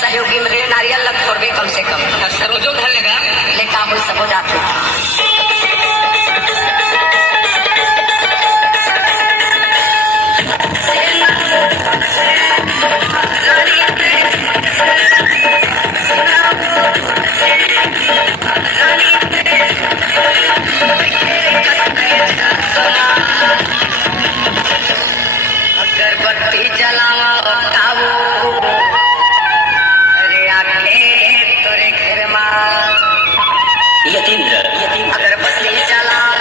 सहयोगी में नारियल लग फोड़बे कम से कम सरोजो धर लेगा लेका हो सब हो जाते अगरबत्ती जलावा काबू यतीन्द्र अगरबत्ती जलावा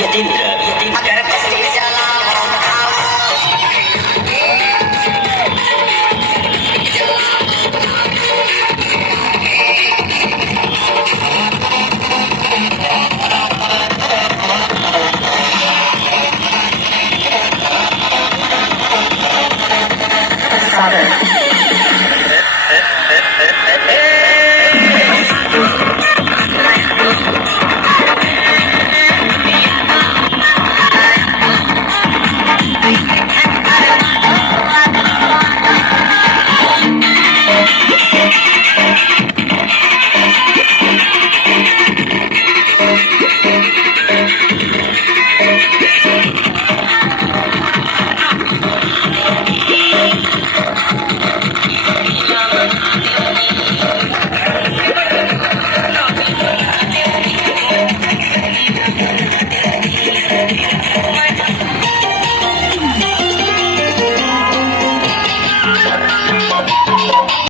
यतीन्द्र अगरबत्ती जलावा यतीन्द्र